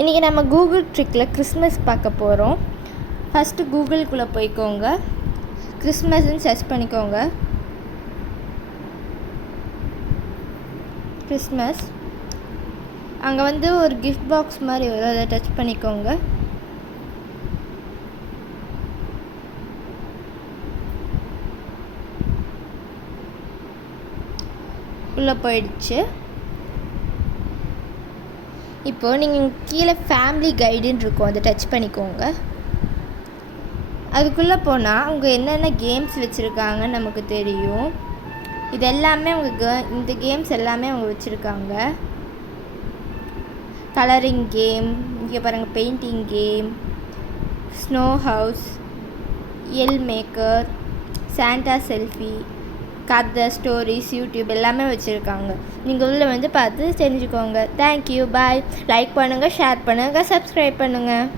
இன்றைக்கி நம்ம Google ட்ரிக்கில் Christmas பார்க்க போகிறோம். ஃபஸ்ட்டு கூகுளுக்குள்ளே போய்க்கோங்க, கிறிஸ்மஸ்ன்னு சர்ச் பண்ணிக்கோங்க. கிறிஸ்மஸ் அங்கே வந்து ஒரு கிஃப்ட் பாக்ஸ் மாதிரி வரும், அதை டச் பண்ணிக்கோங்க. உள்ளே போயிடுச்சு. இப்போது நீங்கள் கீழே ஃபேமிலி கைடுன்னு இருக்கும், அதை டச் பண்ணிக்கோங்க. அதுக்குள்ளே போனால் அவங்க என்னென்ன கேம்ஸ் வச்சுருக்காங்கன்னு நமக்கு தெரியும். இது எல்லாமே அவங்க இந்த கேம்ஸ் எல்லாமே அவங்க வச்சுருக்காங்க. கலரிங் கேம், இங்கே பாருங்கள், painting game, snow house, L maker, Santa selfie, கதை, ஸ்டோரிஸ், யூடியூப் எல்லாமே வச்சுருக்காங்க. நீங்கள் உள்ளே வந்து பார்த்து தெரிஞ்சுக்கோங்க. தேங்க்யூ, பாய். லைக் பண்ணுங்கள், ஷேர் பண்ணுங்கள், சப்ஸ்கிரைப் பண்ணுங்கள்.